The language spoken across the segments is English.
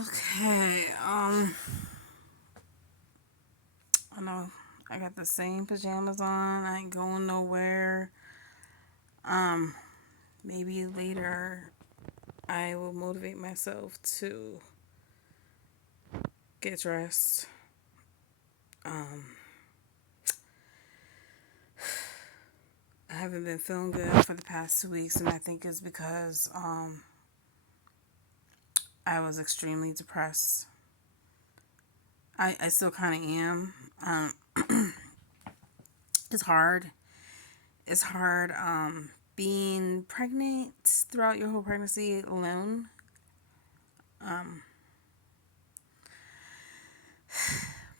Okay, I know I got the same pajamas on. I ain't going nowhere. Um, Maybe later I will motivate myself to get dressed. Um, I haven't been feeling good for the past 2 weeks, and I think it's because I was extremely depressed. I still kind of am. It's hard. It's hard being pregnant throughout your whole pregnancy alone. Um,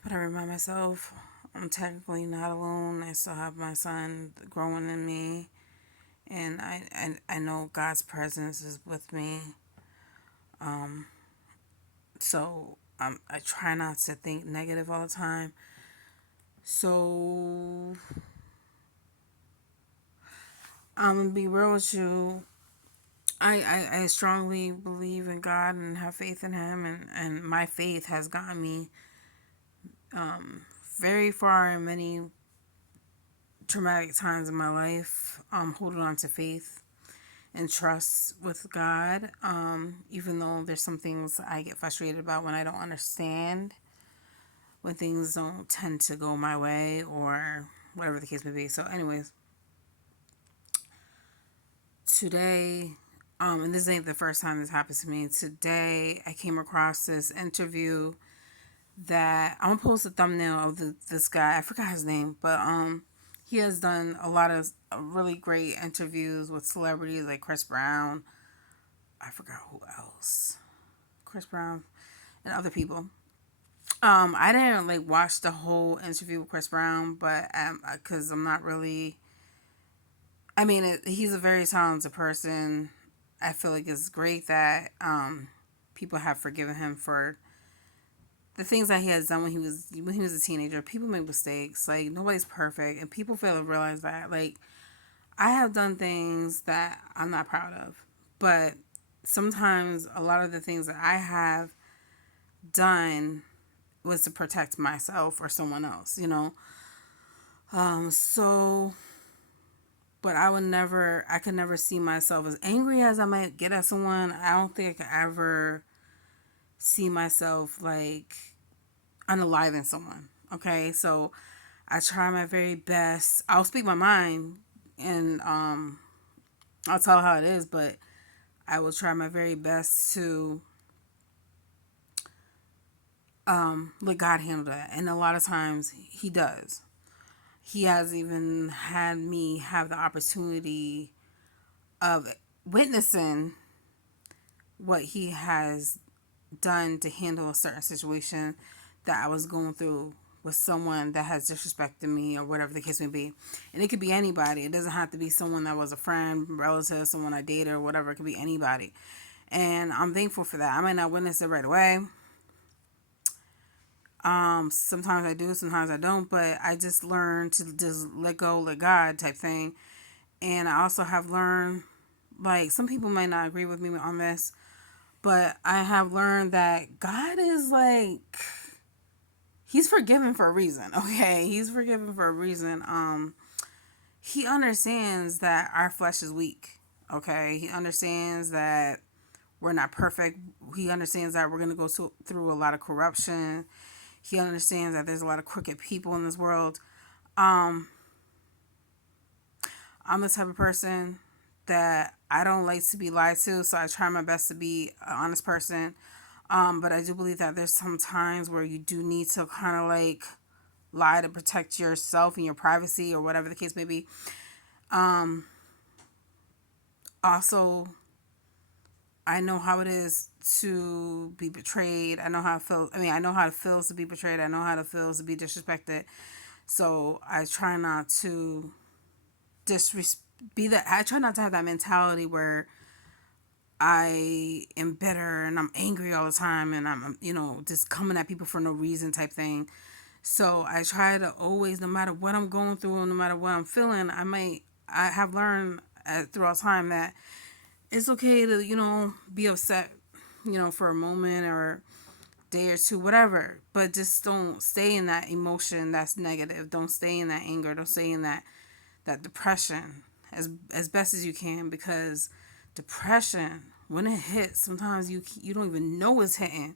but I remind myself I'm technically not alone. I still have my son growing in me, and I know God's presence is with me. Um, I try not to think negative all the time. So I'm gonna be real with you. I strongly believe in God and have faith in Him, and my faith has gotten me um, very far in many traumatic times in my life. Holding on to faith and trust with God, even though there's some things I get frustrated about when I don't understand, when things don't tend to go my way, or whatever the case may be. So, anyways, today, and this ain't the first time this happened to me. Today, I came across this interview that I'm gonna post a thumbnail of this guy. I forgot his name, but he has done a lot of really great interviews with celebrities like Chris Brown. I forgot who else. Chris Brown and other people. I didn't like watch the whole interview with Chris Brown, but because I'm not really. I mean, he's a very talented person. I feel like it's great that people have forgiven him for the things that he has done when he was a teenager. People make mistakes. Like nobody's perfect, and people fail to realize that. Like I have done things that I'm not proud of, but sometimes a lot of the things that I have done was to protect myself or someone else. So, but I could never see myself as angry as I might get at someone. I don't think I could ever see myself like unaliving someone. Okay, so I try my very best. I'll speak my mind and I'll tell how it is, but I will try my very best to let God handle that. And a lot of times He does. He has even had me have the opportunity of witnessing what He has done to handle a certain situation that I was going through with someone that has disrespected me or whatever the case may be. And it could be anybody. It doesn't have to be someone that was a friend, relative, someone I dated or whatever. It could be anybody. And I'm thankful for that. I might not witness it right away. Sometimes I do, sometimes I don't, but I just learn to just let go, let God type thing. And I also have learned, like, some people might not agree with me on this, but I have learned that God is like, He's forgiven for a reason, okay? He's forgiven for a reason. He understands that our flesh is weak, okay? He understands that we're not perfect. He understands that we're going to go through a lot of corruption. He understands that there's a lot of crooked people in this world. Um, I'm the type of person that I don't like to be lied to, so I try my best to be an honest person. But I do believe that there's some times where you do need to kind of like lie to protect yourself and your privacy or whatever the case may be. Um, Also, I know how it is to be betrayed. I know how it feels. I mean, I know how it feels to be betrayed. I know how it feels to be disrespected. So I try not to disres be that. I try not to have that mentality where I am bitter and I'm angry all the time and I'm just coming at people for no reason type thing. So I try to always, no matter what I'm going through, no matter what I'm feeling, I have learned throughout time that it's okay to be upset, for a moment or day or two, whatever. But just don't stay in that emotion that's negative. Don't stay in that anger. Don't stay in that depression as best as you can, because depression, when it hits, sometimes you don't even know it's hitting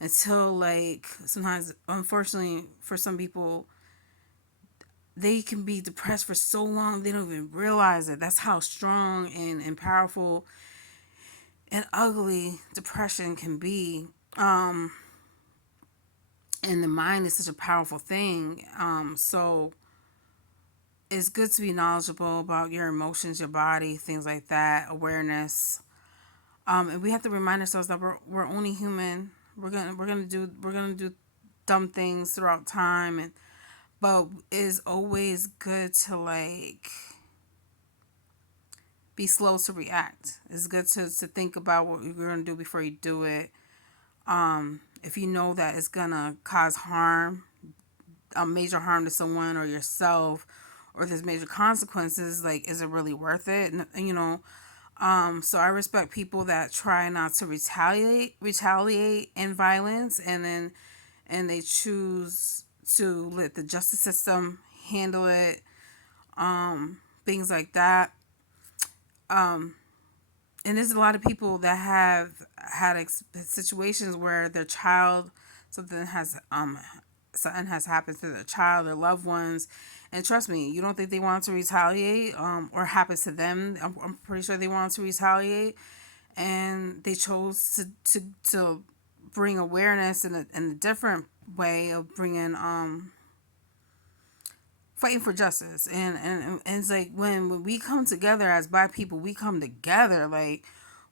until, like, sometimes, unfortunately, for some people, they can be depressed for so long they don't even realize it. That's how strong and powerful and ugly depression can be. And the mind is such a powerful thing. So it's good to be knowledgeable about your emotions, your body, things like that, awareness. And we have to remind ourselves that we're only human. We're gonna do dumb things throughout time, but it's always good to, like, be slow to react. It's good to think about what you're gonna do before you do it. If you know that it's gonna cause harm, major harm to someone or yourself, or there's major consequences, like, is it really worth it? So I respect people that try not to retaliate in violence, and they choose to let the justice system handle it, things like that. And there's a lot of people that have had situations where their child, something has something has happened to their child, their loved ones, and trust me, you don't think they want to retaliate, or happen to them. I'm pretty sure they want to retaliate, and they chose to bring awareness in a different way of bringing fighting for justice. And it's like, when we come together as Black people, we come together, like,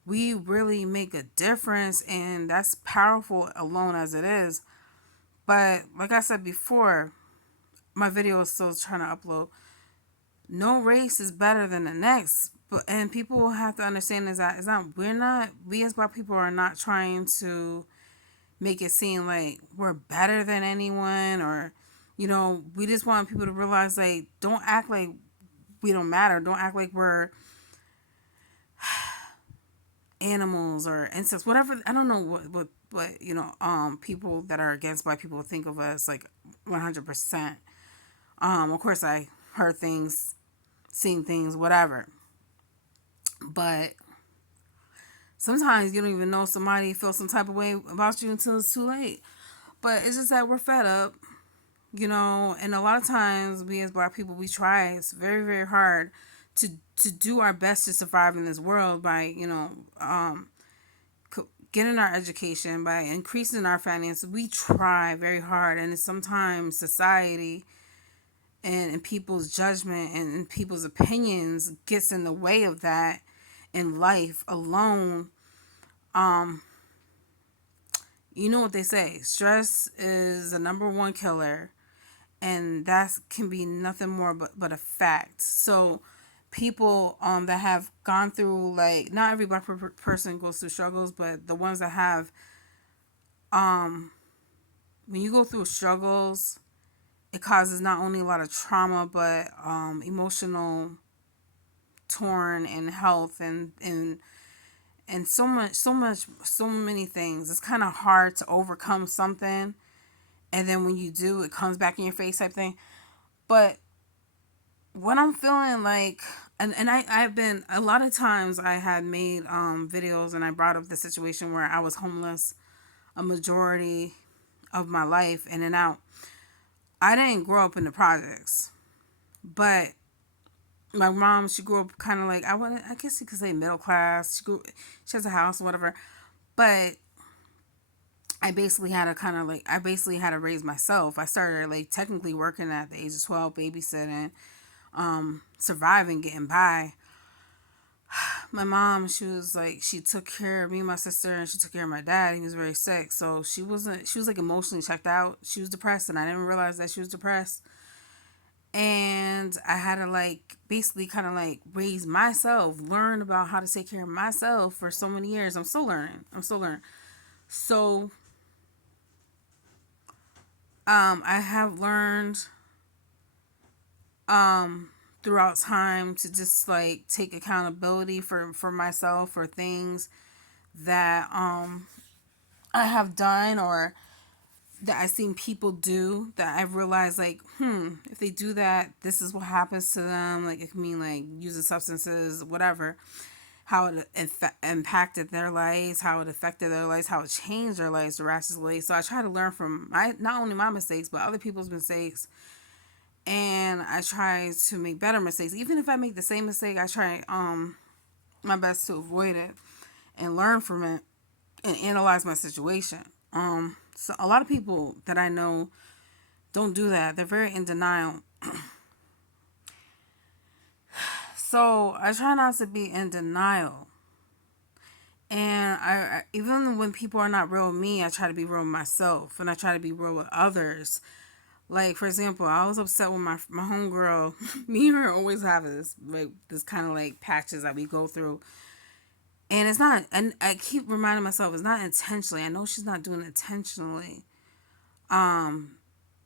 we really make a difference, and that's powerful alone as it is. But like I said before, my video is still trying to upload. No race is better than the next. And people have to understand is that we as Black people are not trying to make it seem like we're better than anyone, or we just want people to realize, like, don't act like we don't matter. Don't act like we're animals or insects, whatever. I don't know what people that are against Black people think of us, like, 100%. Of course, I heard things, seen things, whatever. But sometimes you don't even know somebody feels some type of way about you until it's too late. But it's just that we're fed up, and a lot of times we as Black people, we try, it's very, very hard to do our best to survive in this world by, getting our education, by increasing our finances. We try very hard, and it's sometimes society and people's judgment and people's opinions gets in the way of that. In life alone, you know what they say, stress is the number one killer, and that can be nothing more but a fact. So people that have gone through, like, not every Black person goes through struggles, but the ones that have, when you go through struggles, it causes not only a lot of trauma, but emotional torn, and health, and so many things. It's kind of hard to overcome something, and then when you do, it comes back in your face, type thing. But what I'm feeling like, and I've been, a lot of times I had made videos, and I brought up the situation where I was homeless a majority of my life, in and out. I didn't grow up in the projects, but my mom, she grew up kind of like, I guess you could say middle class. She has a house or whatever, but I basically had to raise myself. I started, like, technically working at the age of 12, babysitting, surviving, getting by. My mom, she was like, she took care of me and my sister, and she took care of my dad. He was very sick, so she was like emotionally checked out. She was depressed, and I didn't realize that she was depressed. And I had to, like, basically kind of like raise myself, learn about how to take care of myself for so many years. I'm still learning. So I have learned throughout time to just, like, take accountability for myself, for things that I have done, or that I've seen people do, that I've realized, like, if they do that, this is what happens to them. Like, it can mean like using substances, whatever, how it impacted their lives, how it affected their lives, how it changed their lives drastically. So I try to learn from not only my mistakes, but other people's mistakes. And I try to make better mistakes. Even if I make the same mistake, I try my best to avoid it and learn from it and analyze my situation. So a lot of people that I know don't do that. They're very in denial. So I try not to be in denial. And I even when people are not real with me, I try to be real with myself, and I try to be real with others. Like, for example, I was upset with my homegirl. Me and her always have this kind of like patches that we go through. And it's not, and I keep reminding myself, it's not intentionally. I know she's not doing it intentionally. Um,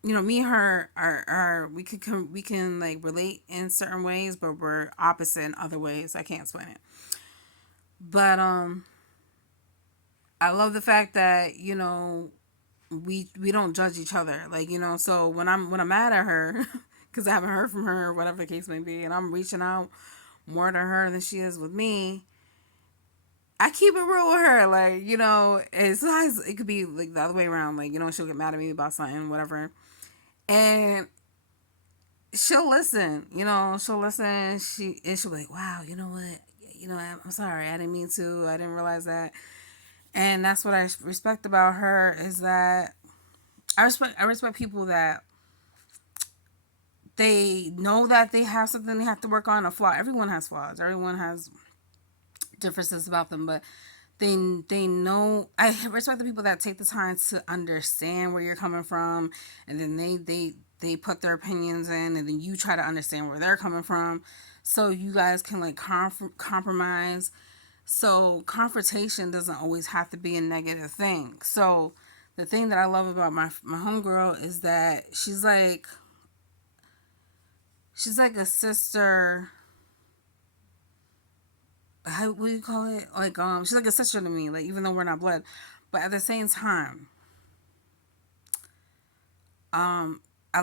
me and her we can like relate in certain ways, but we're opposite in other ways. I can't explain it. But I love the fact that, we don't judge each other. Like, so when I'm mad at her because I haven't heard from her or whatever the case may be, and I'm reaching out more to her than she is with me, I keep it real with her. Like, it's sometimes it could be like the other way around. Like, she'll get mad at me about something, whatever. And she'll listen, she'll listen. She'll be like, wow, you know what? I'm sorry. I didn't mean to. I didn't realize that. And that's what I respect about her, is that I respect people that they know that they have something they have to work on, a flaw. Everyone has flaws. Everyone has differences about them, but they know. I respect the people that take the time to understand where you're coming from, and then they put their opinions in, and then you try to understand where they're coming from, so you guys can like compromise. So confrontation doesn't always have to be a negative thing. So the thing that I love about my homegirl is that she's like a sister. How, what do you call it? Like, she's like a sister to me. Like, even though we're not blood, but at the same time, I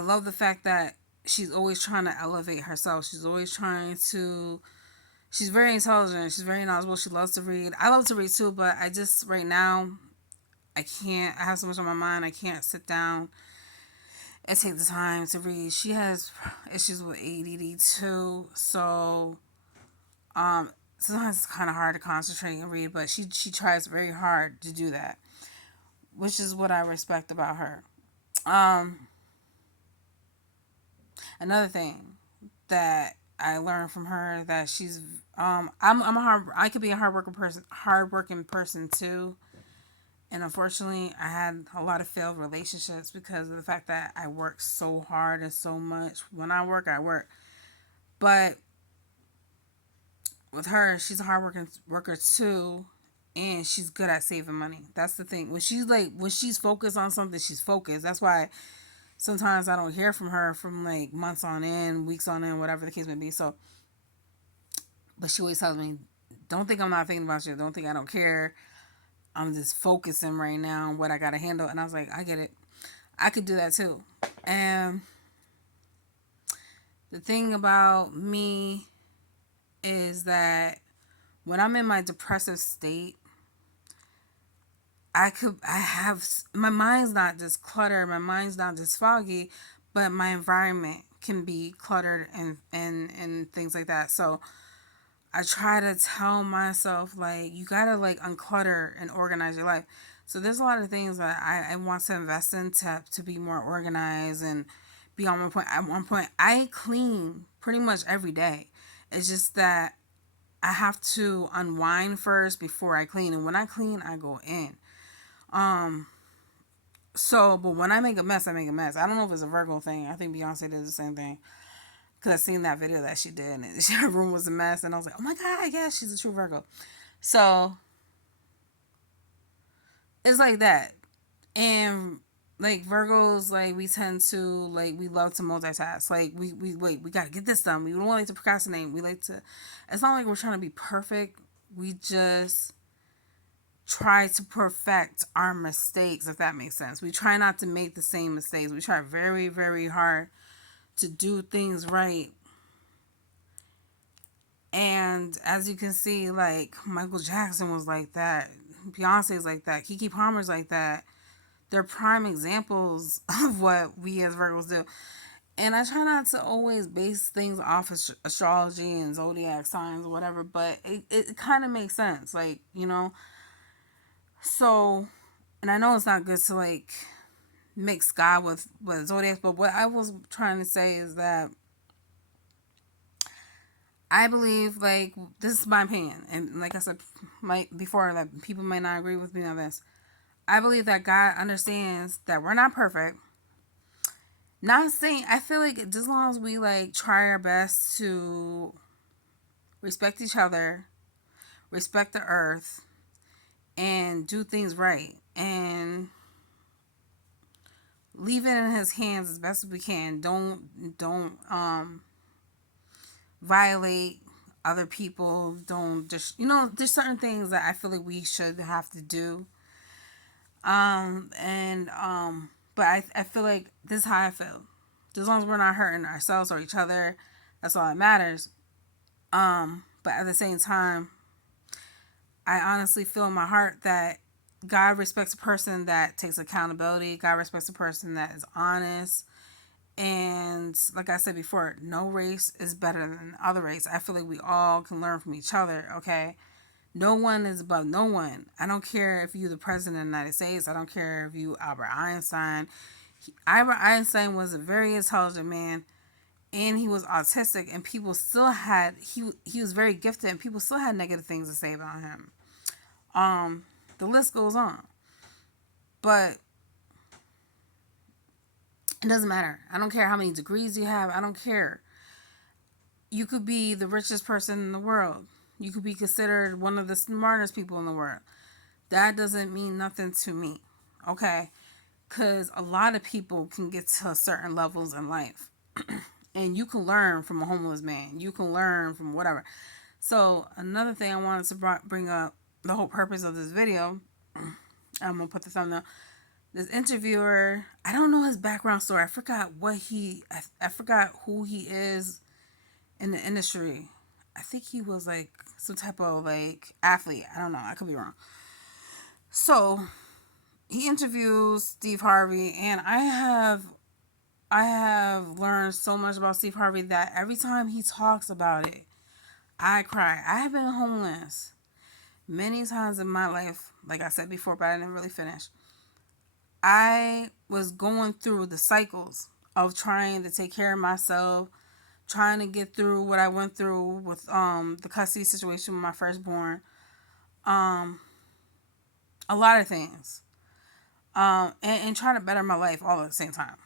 love the fact that she's always trying to elevate herself. She's always trying to. She's very intelligent. She's very knowledgeable. She loves to read. I love to read too, but I just right now I can't. I have so much on my mind. I can't sit down and take the time to read. She has issues with ADD too, so sometimes it's kind of hard to concentrate and read. But she tries very hard to do that, which is what I respect about her. Um, Another thing that I learned from her, that she's I'm a I could be a hardworking person too. And unfortunately, I had a lot of failed relationships because of the fact that I work so hard and so much. When I work, I work. But with her, she's a hardworking worker too, and she's good at saving money. That's the thing. When she's focused on something, she's focused. That's why sometimes I don't hear from her from like months on end, weeks on end, whatever the case may be. So, but she always tells me, "Don't think I'm not thinking about you. Don't think I don't care. I'm just focusing right now on what I gotta handle." And I was like, I get it. I could do that too. And the thing about me is that when I'm in my depressive state, I have, my mind's not just cluttered, my mind's not just foggy, but my environment can be cluttered and things like that. So I try to tell myself, like, you gotta like unclutter and organize your life. So there's a lot of things that I want to invest in to be more organized and be on one point. At one point, I clean pretty much every day. It's just that I have to unwind first before I clean. And when I clean, I go in. Um, so, but when I make a mess, I make a mess. I don't know if it's a Virgo thing. I think Beyonce did the same thing. Because I seen that video that she did, and her room was a mess. And I was like, oh my God, I guess she's a true Virgo. So, it's like that. And like Virgos, like we tend to, like, we love to multitask. Like we gotta get this done. We don't like to procrastinate. We like to, it's not like we're trying to be perfect. We just try to perfect our mistakes, if that makes sense. We try not to make the same mistakes. We try very, very hard to do things right. And as you can see, like Michael Jackson was like that, Beyonce is like that, Keke Palmer's like that. They're prime examples of what we as Virgos do. And I try not to always base things off of astrology and zodiac signs or whatever, but it kind of makes sense. Like, so, and I know it's not good to like mix God with zodiacs, but what I was trying to say is that I believe, like, this is my opinion, and like I said, before, that people might not agree with me on this. I believe that God understands that we're not perfect. Not saying, I feel like as long as we like try our best to respect each other, respect the earth, and do things right, and leave it in His hands as best as we can. Don't violate other people. Don't just, there's certain things that I feel like we should have to do. And but I feel like this is how I feel. As long as we're not hurting ourselves or each other, that's all that matters. But at the same time, I honestly feel in my heart that God respects a person that takes accountability. God respects a person that is honest. And like I said before, no race is better than the other race. I feel like we all can learn from each other, okay? No one is above no one. I don't care if you're the president of the United States. I don't care if you Albert Einstein. Albert Einstein was a very intelligent man, and he was autistic, and people still had he was very gifted, and people still had negative things to say about him. The list goes on, but it doesn't matter. I don't care how many degrees you have. I don't care. You could be the richest person in the world. You could be considered one of the smartest people in the world. That doesn't mean nothing to me. Okay? Because a lot of people can get to certain levels in life. And you can learn from a homeless man. You can learn from whatever. So, another thing I wanted to bring up, the whole purpose of this video, I'm going to put the thumbnail. This interviewer, I don't know his background story. I forgot I forgot who he is in the industry. I think he was like some type of like athlete. I don't know. I could be wrong. So he interviews Steve Harvey, and I have learned so much about Steve Harvey that every time he talks about it, I cry. I have been homeless many times in my life, like I said before, but I didn't really finish. I was going through the cycles of trying to take care of myself, trying to get through what I went through with the custody situation with my firstborn. Um, a lot of things. And trying to better my life all at the same time.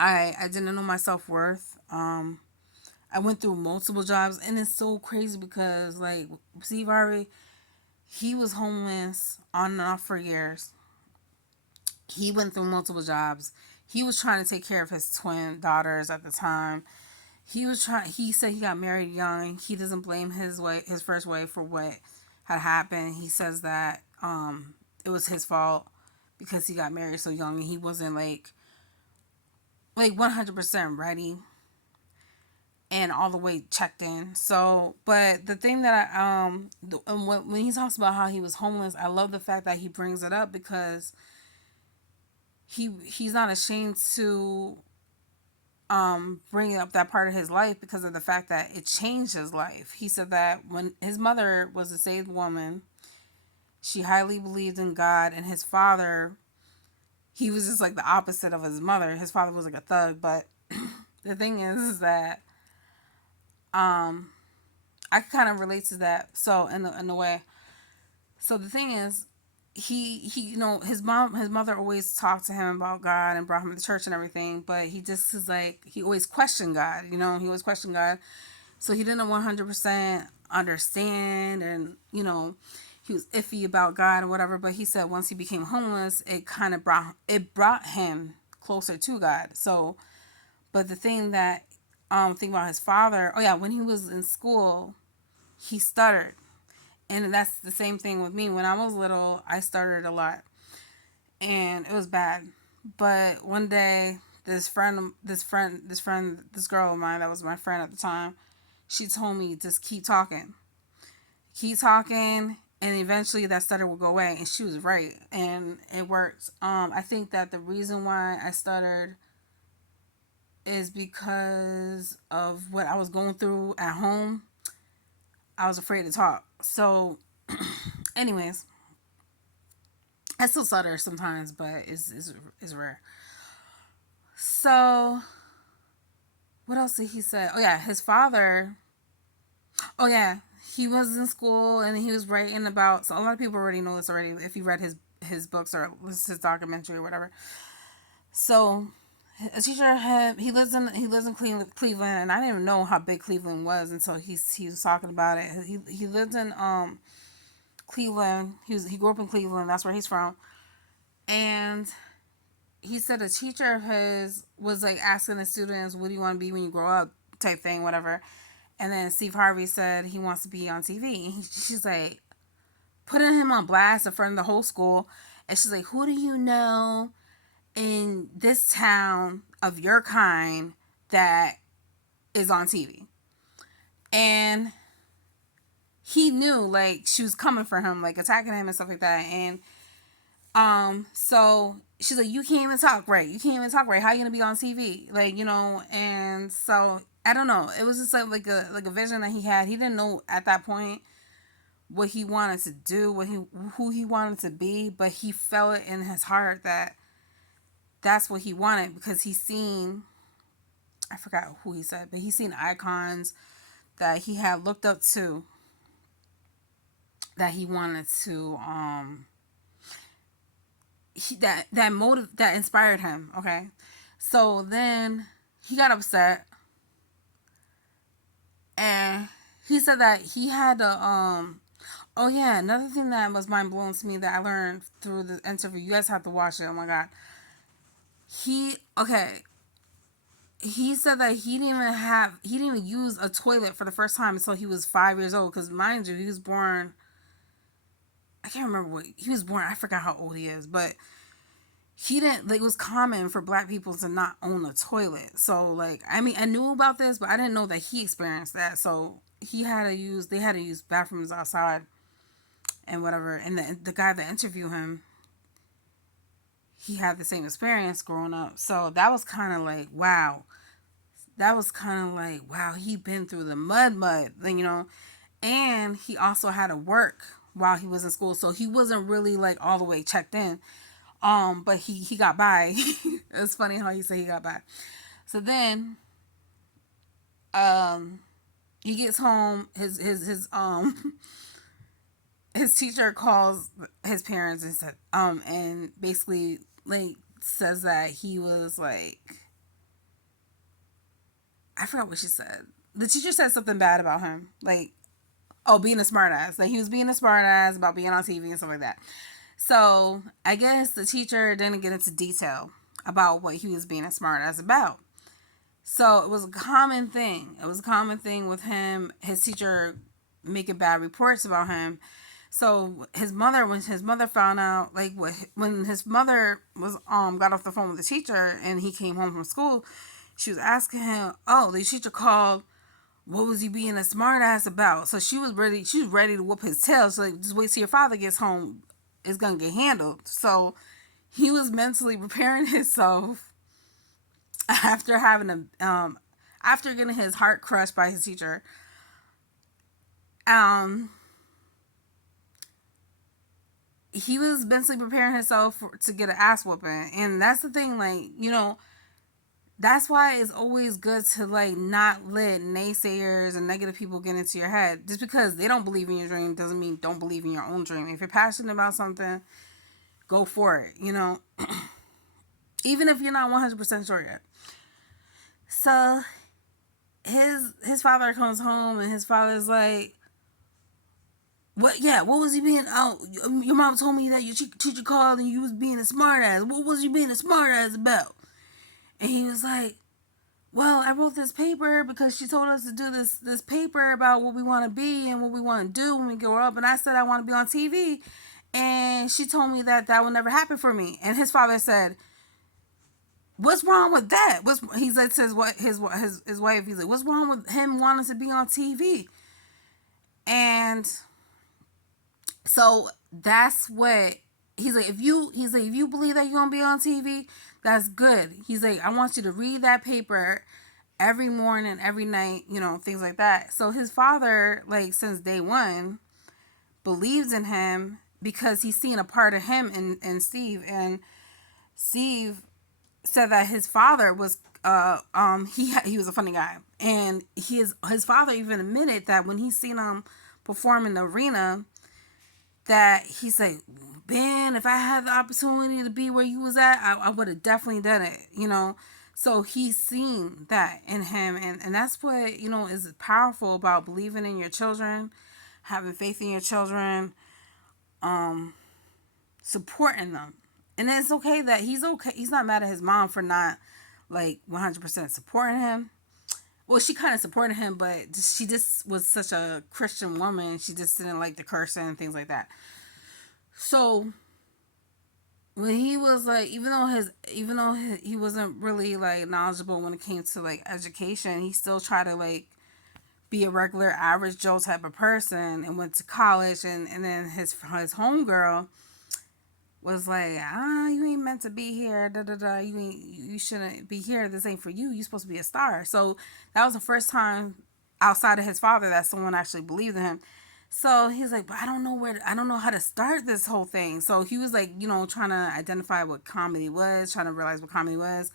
I didn't know my self worth. I went through multiple jobs, and it's so crazy because like Steve Harvey, he was homeless on and off for years. He went through multiple jobs. He was trying to take care of his twin daughters at the time. He said he got married young. He doesn't blame his first wife for what had happened. He says that it was his fault because he got married so young, and he wasn't like 100% ready and all the way checked in. So, but the thing that when he talks about how he was homeless, I love the fact that he brings it up because he's not ashamed to bring up that part of his life because of the fact that it changed his life. He said that when his mother was a saved woman, she highly believed in God, and his father, he was just like the opposite of his mother. His father was like a thug, but the thing is that I kind of relate to that. So in a way, so the thing is, he his mother always talked to him about God and brought him to church and everything, but he just is like he always questioned God. He always questioned God, so he didn't 100% understand, and he was iffy about God and whatever. But he said once he became homeless, it kind of brought him closer to God. So, but the thing about his father, oh yeah, when he was in school, he stuttered. And that's the same thing with me. When I was little, I started a lot, and it was bad. But one day, this girl of mine that was my friend at the time, she told me just keep talking, and eventually that stutter will go away. And she was right, and it worked. I think that the reason why I stuttered is because of what I was going through at home. I was afraid to talk. So, anyways, I still stutter sometimes, but it's rare. So, what else did he say? Oh yeah, his father. Oh yeah, he was in school and he was writing about. So a lot of people already know this already if you read his books or his documentary or whatever. So a teacher had he lives in Cleveland, and I didn't even know how big Cleveland was until he was talking about it. He lived in Cleveland. He grew up in Cleveland. That's where he's from, and he said a teacher of his was like asking the students, "What do you want to be when you grow up?" type thing, whatever. And then Steve Harvey said he wants to be on TV. And she's like putting him on blast in front of the whole school, and she's like, "Who do you know in this town of your kind that is on TV?" And he knew like she was coming for him, like attacking him and stuff like that. And so she's like, "You can't even talk right. You can't even talk right. How are you gonna be on TV?" Like, and so I don't know. It was just like a vision that he had. He didn't know at that point what he wanted to do, who he wanted to be, but he felt it in his heart that that's what he wanted because he's seen, I forgot who he said, but he's seen icons that he had looked up to that he wanted to that inspired him. Okay, so then he got upset, and he said that he had to oh yeah, another thing that was mind blowing to me that I learned through the interview. You guys have to watch it. Oh my god. Okay. He said that he didn't even use a toilet for the first time until he was 5 years old. Because mind you, he was born. I can't remember what he was born. I forgot how old he is, but he didn't like. It was common for black people to not own a toilet. So like, I mean, I knew about this, but I didn't know that he experienced that. So they had to use bathrooms outside and whatever. And the guy that interviewed him, he had the same experience growing up. So that was kind of like, wow. That was kind of like, wow, he been through the mud, And he also had to work while he was in school. So he wasn't really like all the way checked in. But he got by. It's funny how you say he got by. So then, he gets home, his teacher calls his parents and said, and basically like says that he was like, I forgot what she said. The teacher said something bad about him, like, oh, being a smartass. Like he was being a smartass about being on TV and stuff like that. So I guess the teacher didn't get into detail about what he was being a smartass about. So it was a common thing. It was a common thing with him, his teacher making bad reports about him. So when his mother found out, like when his mother was got off the phone with the teacher and he came home from school, she was asking him, "Oh, the teacher called. What was he being a smartass about?" So she was ready. She was ready to whoop his tail. So like, just wait till your father gets home. It's gonna get handled. So he was mentally preparing himself after having after getting his heart crushed by his teacher. Um, he was mentally preparing himself to get an ass whooping, and that's the thing. Like, that's why it's always good to like not let naysayers and negative people get into your head. Just because they don't believe in your dream doesn't mean don't believe in your own dream. If you're passionate about something, go for it. Even if you're not 100% sure yet. So his father comes home and his father's like, "What? Yeah, what was he being? Oh, your mom told me that your teacher called and you was being a smartass. What was you being a smartass about?" And he was like, well, I wrote this paper because she told us to do this paper about what we want to be and what we want to do when we grow up. And I said I want to be on TV, and she told me that that would never happen for me. And his father said, "What's wrong with that?" He says what his wife? He's like, "What's wrong with him wanting to be on TV?" And so that's what he's like. If you believe that you're gonna be on TV, that's good. He's like, I want you to read that paper every morning, every night, things like that. So his father, like since day one, believes in him because he's seen a part of him in Steve. And Steve said that his father was he was a funny guy, and his father even admitted that when he seen him perform in the arena, that he's like, Ben, if I had the opportunity to be where you was at, I would have definitely done it. So he's seen that in him, and that's what is powerful about believing in your children, having faith in your children, um, supporting them. And it's okay that he's okay. He's not mad at his mom for not like 100% supporting him. Well, she kind of supported him, but she just was such a Christian woman. She just didn't like the cursing and things like that. So when he was like, even though he wasn't really like knowledgeable when it came to like education, he still tried to like be a regular average Joe type of person and went to college. And then his homegirl was like, you ain't meant to be here, da da da, you shouldn't be here, this ain't for you, you supposed to be a star. So that was the first time outside of his father that someone actually believed in him. So he's like, but I don't know how to start this whole thing. So he was like, trying to identify what comedy was, trying to realize what comedy was.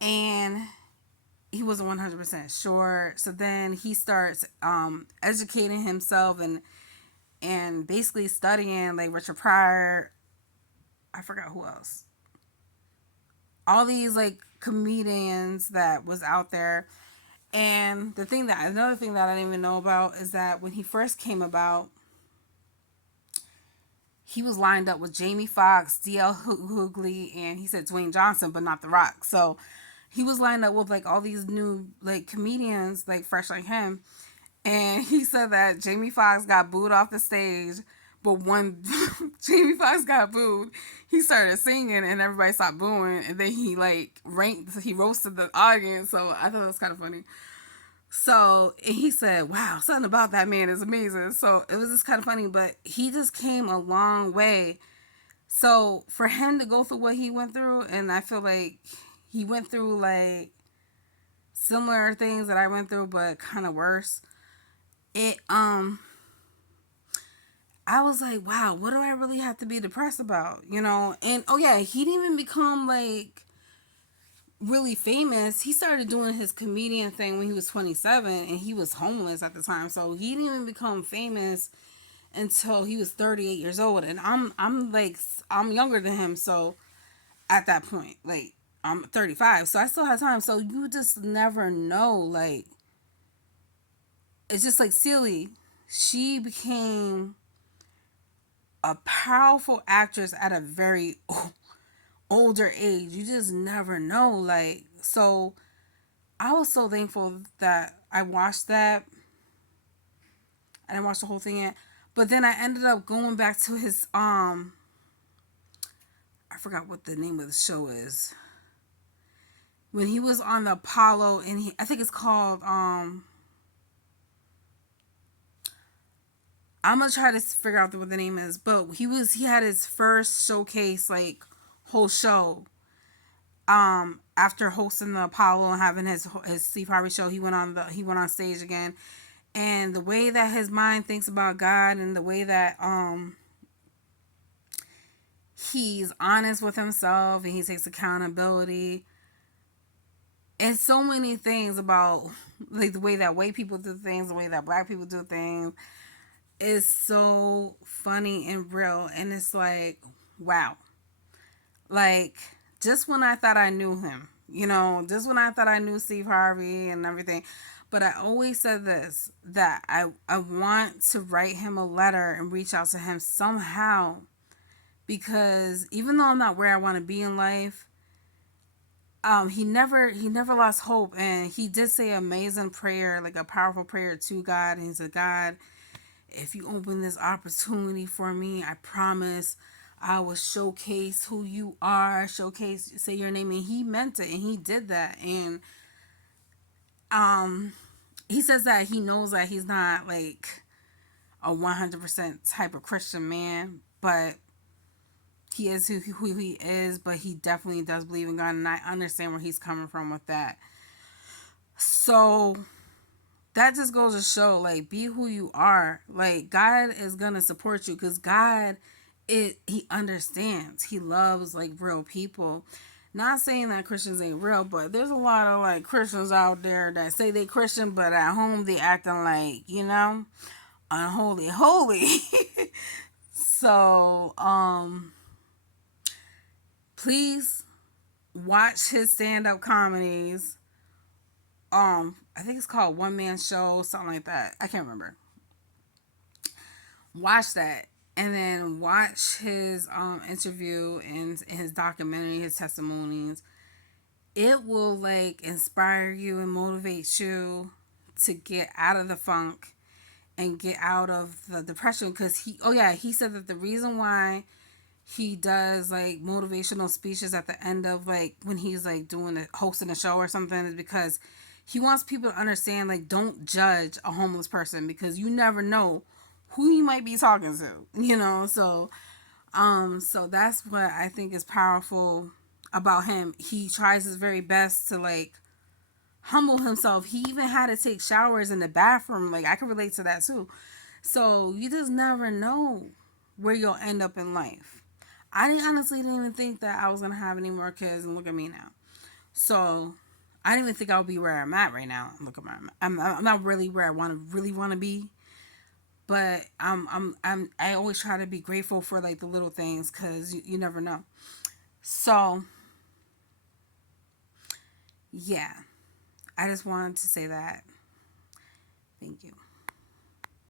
And he wasn't 100% sure. So then he starts educating himself and basically studying like Richard Pryor. I forgot who else. All these like comedians that was out there. And another thing that I didn't even know about is that when he first came about, he was lined up with Jamie Foxx, D.L. Hughley, and he said Dwayne Johnson, but not The Rock. So he was lined up with like all these new like comedians, like fresh like him. And he said that Jamie Foxx got booed off the stage, but when Jamie Foxx got booed, he started singing and everybody stopped booing. And then he roasted the audience. So I thought it was kind of funny. So he said, wow, something about that man is amazing. So it was just kind of funny, but he just came a long way. So for him to go through what he went through, and I feel like he went through like similar things that I went through, but kind of worse. It I was like, wow, what do I really have to be depressed about? And oh yeah, he didn't even become like really famous. He started doing his comedian thing when he was 27, and he was homeless at the time. So he didn't even become famous until he was 38 years old. And I'm younger than him, so at that point, like I'm 35, so I still have time. So you just never know. Like it's just like silly. She became a powerful actress at a very older age. You just never know. Like, so I was so thankful that I watched that. I didn't watch the whole thing yet. But then I ended up going back to his I forgot what the name of the show is. When he was on the Apollo, and I think it's called I'm gonna try to figure out what the name is, but he had his first showcase like whole show. After hosting the Apollo and having his Steve Harvey show, he went on stage again, and the way that his mind thinks about God, and the way that he's honest with himself and he takes accountability, and so many things about like the way that white people do things, the way that black people do things, is so funny and real. And it's like, wow. Like, just when I thought I knew him, just when I thought I knew Steve Harvey and everything. But I always said this, that I want to write him a letter and reach out to him somehow. Because even though I'm not where I want to be in life, he never lost hope, and he did say an amazing prayer, like a powerful prayer to God. And he said, God, if you open this opportunity for me, I promise I will showcase who you are, showcase, say your name. And he meant it, and he did that. And um he says that he knows that he's not like a 100% type of Christian man, but he is who he is. But he definitely does believe in God, and I understand where he's coming from with that. So that just goes to show, like, be who you are. Like, God is gonna support you, because God, he understands. He loves, like, real people. Not saying that Christians ain't real, but there's a lot of, like, Christians out there that say they Christian, but at home they acting like, unholy holy. So please watch his stand-up comedies. I think it's called One Man Show, something like that. I can't remember. Watch that, and then watch his interview and his documentary, his testimonies. It will, like, inspire you and motivate you to get out of the funk and get out of the depression. Because he said that the reason why he does, like, motivational speeches at the end of, like, when he's, like, hosting a show or something, is because he wants people to understand, like, don't judge a homeless person, because you never know who you might be talking to. So that's what I think is powerful about him. He tries his very best to, like, humble himself. He even had to take showers in the bathroom. Like, I can relate to that too. So you just never know where you'll end up in life. Honestly didn't even think that I was gonna have any more kids, and look at me now. So I didn't even think I would be where I'm at right now. Look at I'm not really where I want to be, but I always try to be grateful for, like, the little things, because you never know. So yeah, I just wanted to say that. Thank you.